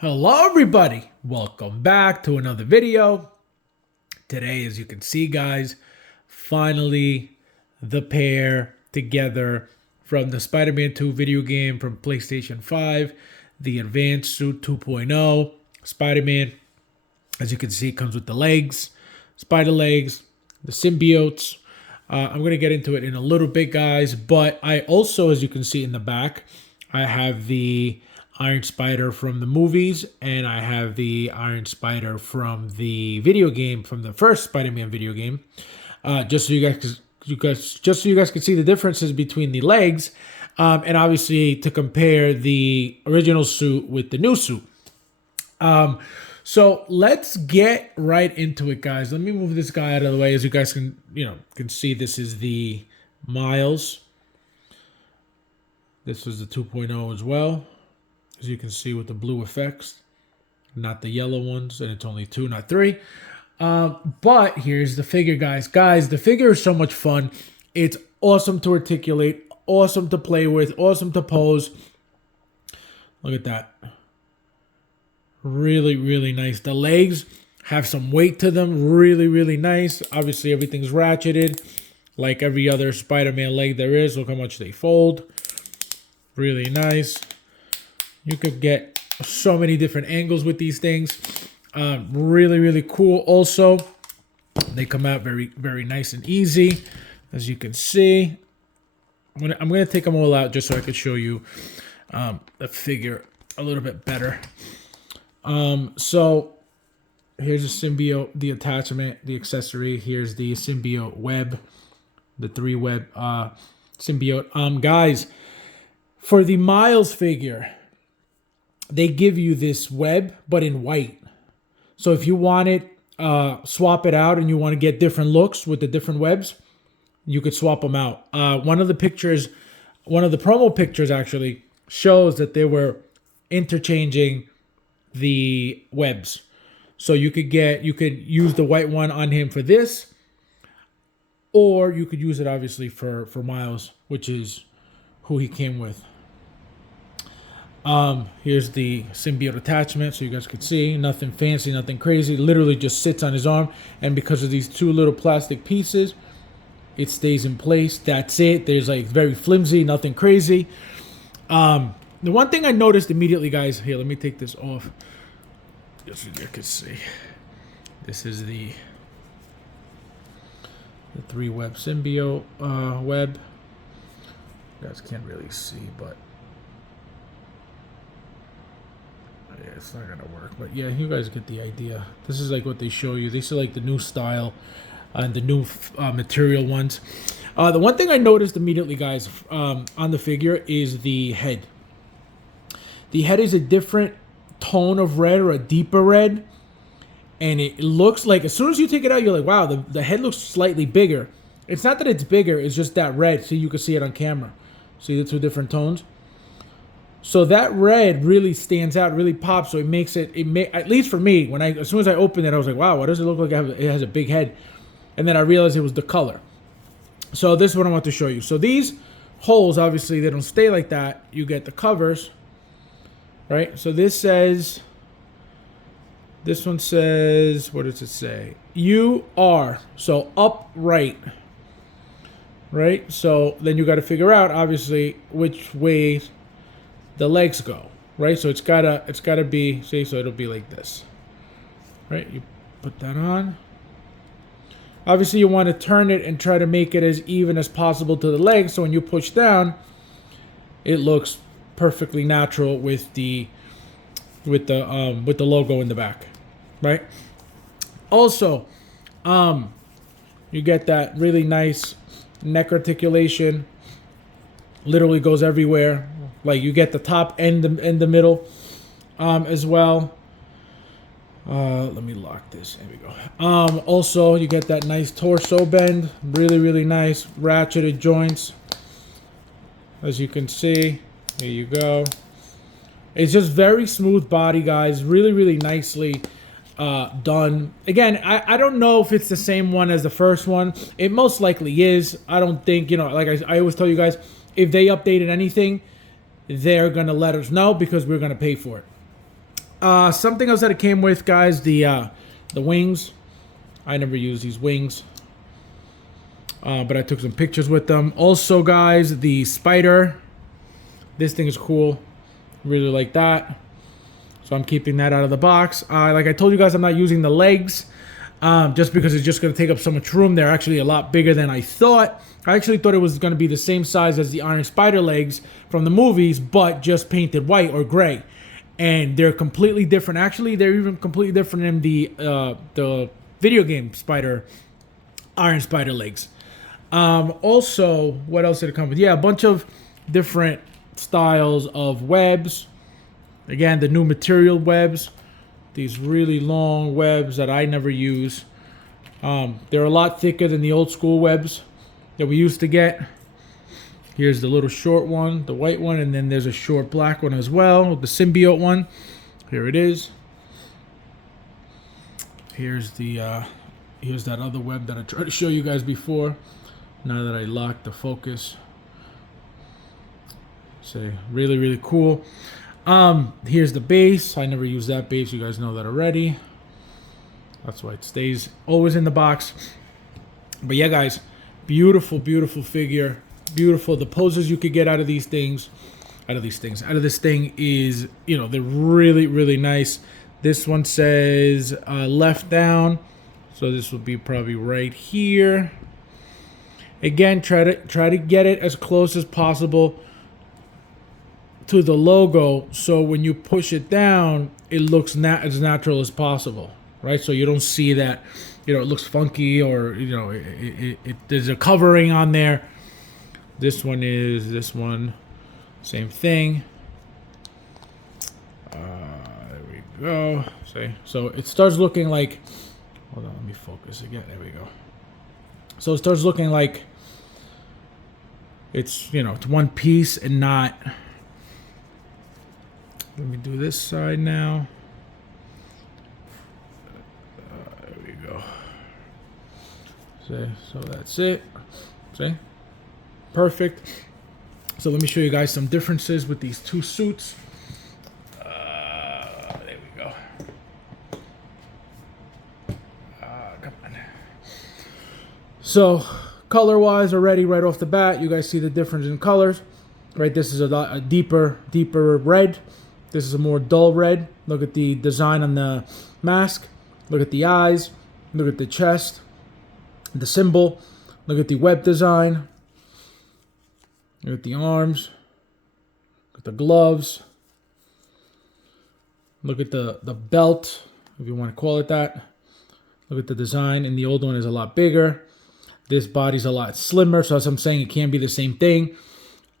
Hello everybody, welcome back to another video. Today, as you can see guys, finally the pair together from the Spider-Man 2 video game from PlayStation 5, the Advanced Suit 2.0. Spider-Man, as you can see, comes with the legs, spider legs, the symbiotes. I'm going to get into it in a little bit guys, but I also, as you can see in the back, I have the Iron Spider from the movies, and I have the Iron Spider from the video game, from the first Spider-Man video game. Just so you guys can see the differences between the legs, and obviously to compare the original suit with the new suit. So let's get right into it, guys. Let me move this guy out of the way. As you guys can see, this is the Miles. This is the 2.0 as well. As you can see with the blue effects, not the yellow ones, and it's only 2, not 3. But here's the figure, guys. Guys, the figure is so much fun. It's awesome to articulate, awesome to play with, awesome to pose. Look at that. Really, really nice. The legs have some weight to them. Really, really nice. Obviously, everything's ratcheted like every other Spider-Man leg there is. Look how much they fold. Really nice. You could get so many different angles with these things. Really, really cool. Also, they come out very, very nice and easy. As you can see, I'm gonna take them all out just so I could show you the figure a little bit better. So here's a symbiote, the attachment, the accessory. Here's the symbiote web, the 3-web symbiote. Guys, for the Miles figure, they give you this web, but in white. So if you want it, swap it out and you want to get different looks with the different webs, you could swap them out. One of the promo pictures actually shows that they were interchanging the webs. So you could use the white one on him for this, or you could use it obviously for Miles, which is who he came with. Here's the symbiote attachment, so you guys can see. Nothing fancy, nothing crazy. Literally just sits on his arm, and because of these 2 little plastic pieces, it stays in place. That's it. There's like very flimsy, nothing crazy. The one thing I noticed immediately, guys, here, let me take this off, just so you can see. This is the 3-web symbiote web. You guys can't really see, but yeah, it's not gonna work, but yeah, you guys get the idea. This is like what they show you. These are like the new style and the new material ones. The one thing I noticed immediately, guys, on the figure is the head. The head is a different tone of red, or a deeper red, and it looks like, as soon as you take it out, you're like, wow, the head looks slightly bigger. It's not that it's bigger, it's just that red, so you can see it on camera. See the 2 different tones? So that red really stands out, really pops. So it makes it, at least for me, as soon as I opened it, I was like, wow, what does it look like? It has a big head. And then I realized it was the color. So this is what I want to show you. So these holes, obviously, they don't stay like that. You get the covers, right? So this one says, what does it say? You are, so upright, right? So then you got to figure out, obviously, which way the legs go, right? So it's gotta be, see, so it'll be like this, right? You put that on. Obviously, you want to turn it and try to make it as even as possible to the legs, so when you push down, it looks perfectly natural with the logo in the back, right? Also, you get that really nice neck articulation. Literally goes everywhere. Like you get the top and the middle as well. Let me lock this. There we go. Also, you get that nice torso bend. Really, really nice ratcheted joints. As you can see, there you go. It's just very smooth body, guys. Really, really nicely done. Again, I don't know if it's the same one as the first one. It most likely is. I don't think, like I always tell you guys, if they updated anything, they're going to let us know because we're going to pay for it. Something else that it came with, guys, the wings. I never use these wings, but I took some pictures with them. Also, guys, the spider. This thing is cool. Really like that. So I'm keeping that out of the box. Like I told you guys, I'm not using the legs just because it's just going to take up so much room. They're actually a lot bigger than I thought. I actually thought it was going to be the same size as the Iron Spider legs from the movies, but just painted white or gray. And they're completely different. Actually, they're even completely different in the video game Iron Spider legs. Also, what else did it come with? Yeah, a bunch of different styles of webs. Again, the new material webs. These really long webs that I never use. They're a lot thicker than the old school webs that we used to get. Here's the little short one, the white one, and then there's a short black one as well, the symbiote one. Here it is. Here's here's that other web that I tried to show you guys before. Now that I locked the focus. So really, really cool. Here's the base. I never use that base. You guys know that already. That's why it stays always in the box. But yeah, guys, beautiful, beautiful figure. Beautiful. The poses you could get out of these things, out of this thing is, you know, they're really, really nice. This one says left down, so this will be probably right here. Again, try to get it as close as possible to the logo, so when you push it down, it looks as natural as possible, right? So you don't see that, you know, it looks funky, or, you know, there's a covering on there. This one, same thing. There we go. See, so it starts looking like, hold on, let me focus again. There we go. So it starts looking like it's, you know, it's one piece and not. Let me do this side now. There we go. See, so that's it. See? Perfect. So let me show you guys some differences with these two suits. There we go. Come on. So color-wise, already right off the bat, you guys see the difference in colors. Right, this is a deeper red. This is a more dull red. Look at the design on the mask. Look at the eyes. Look at the chest. The symbol. Look at the web design. Look at the arms. Look at the gloves. Look at the belt, if you want to call it that. Look at the design, and the old one is a lot bigger. This body's a lot slimmer, so as I'm saying, it can't be the same thing.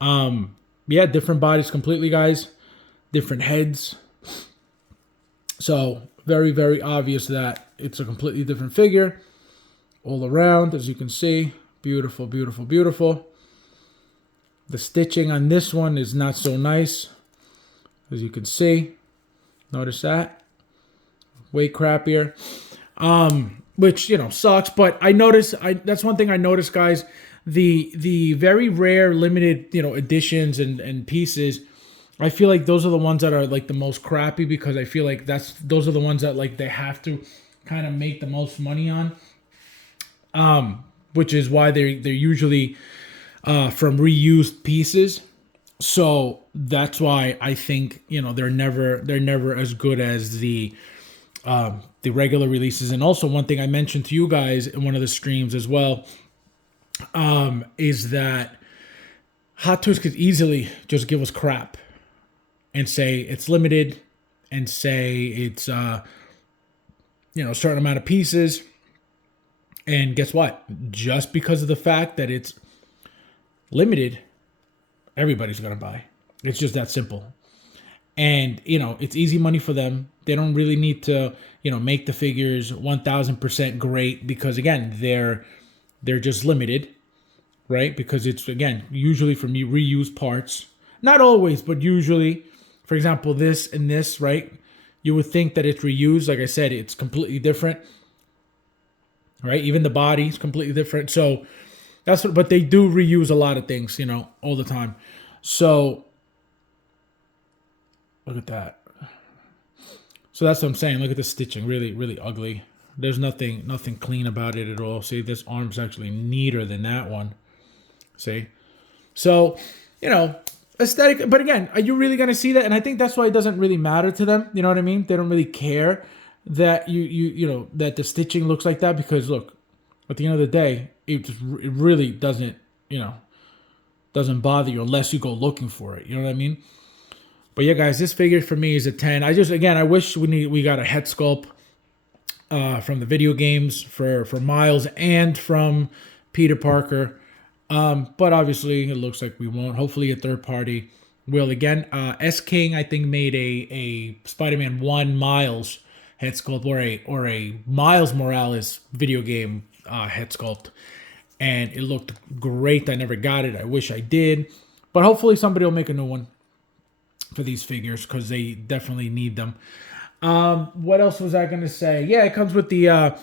Yeah, different bodies completely, guys. Different heads. So very, very obvious that it's a completely different figure all around, as you can see. Beautiful, beautiful, beautiful. The stitching on this one is not so nice, as you can see. Notice that. Way crappier. Which, you know, sucks. But I noticed, that's one thing I noticed, guys. The very rare limited, you know, editions and pieces, I feel like those are the ones that are like the most crappy, because I feel like those are the ones that like they have to kind of make the most money on. Which is why they're usually from reused pieces. So that's why I think, you know, they're never as good as the regular releases. And also, one thing I mentioned to you guys in one of the streams as well, is that Hot Toys could easily just give us crap and say it's limited, and say it's you know, a certain amount of pieces. And guess what? Just because of the fact that it's limited, everybody's gonna buy. It's just that simple. And, you know, it's easy money for them. They don't really need to, you know, make the figures 1000% great, because again, they're just limited, right? Because it's, again, usually from reused parts. Not always, but usually. For example, this and this, right? You would think that it's reused. Like I said, it's completely different, right? Even the body is completely different. So that's what, but they do reuse a lot of things, you know, all the time. So look at that. So that's what I'm saying. Look at the stitching, really, really ugly. There's nothing clean about it at all. See, this arm's actually neater than that one. See? So, you know, aesthetic. But again, are you really going to see that? And I think that's why it doesn't really matter to them. You know what I mean? They don't really care that you know, that the stitching looks like that, because look, at the end of the day, it really doesn't, you know, doesn't bother you unless you go looking for it. You know what I mean? But yeah, guys, this figure for me is a 10. I wish we got a head sculpt from the video games for Miles and from Peter Parker. But obviously, it looks like we won't. Hopefully, a third party will. Again, S King, I think, made a Spider-Man 1 Miles head sculpt, or a Miles Morales video game head sculpt. And it looked great. I never got it. I wish I did. But hopefully, somebody will make a new one for these figures, because they definitely need them. What else was I gonna say? Yeah, it comes with the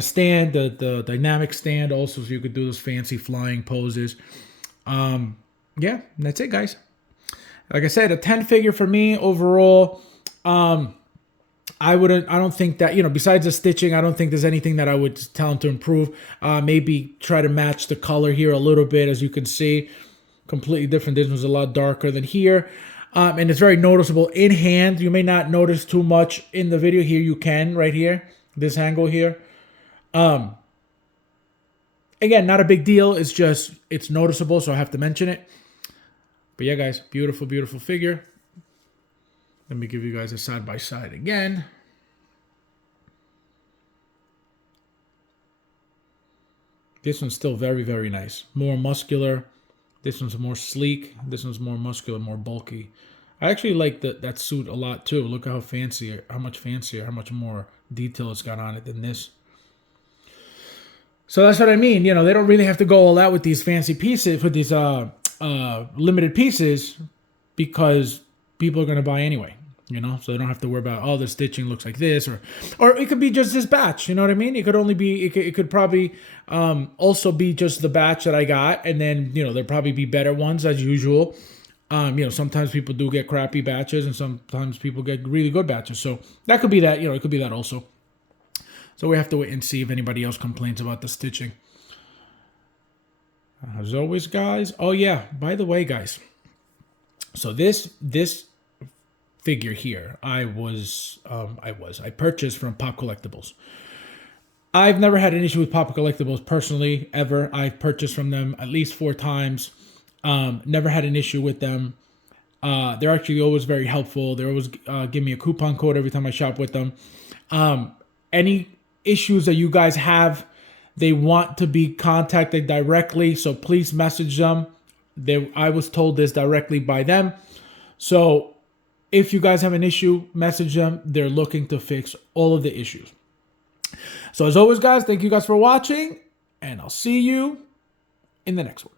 stand, the dynamic stand also, so you could do those fancy flying poses. Yeah, that's it, guys. Like I said, a 10 figure for me overall. I don't think that, you know, besides the stitching, I don't think there's anything that I would tell them to improve. Maybe try to match the color here a little bit. As you can see, completely different. This one's a lot darker than here. And it's very noticeable in hand. You may not notice too much in the video. Here you can, right here, this angle here. Again, not a big deal. It's just, it's noticeable, so I have to mention it. But yeah, guys, beautiful, beautiful figure. Let me give you guys a side-by-side again. This one's still very, very nice. More muscular. This one's more sleek. This one's more muscular, more bulky. I actually like that suit a lot too. Look how fancy, how much fancier, how much more detail it's got on it than this. So that's what I mean. You know, they don't really have to go all out with these fancy pieces, with these limited pieces, because people are going to buy anyway. You know, so they don't have to worry about, oh, the stitching looks like this, or it could be just this batch. You know what I mean? It could only be, it could probably also be just the batch that I got, and then, you know, there'll probably be better ones as usual. You know, sometimes people do get crappy batches, and sometimes people get really good batches. So that could be that. You know, it could be that also. So we have to wait and see if anybody else complains about the stitching. As always, guys. Oh yeah, by the way, guys. So this figure here, I purchased from Pop Collectibles. I've never had an issue with Pop Collectibles personally, ever. I've purchased from them at least 4 times. Never had an issue with them. They're actually always very helpful. They always give me a coupon code every time I shop with them. Any issues that you guys have, they want to be contacted directly, so please message them. I was told this directly by them. So if you guys have an issue, message them. They're looking to fix all of the issues. So as always, guys, thank you guys for watching, and I'll see you in the next one.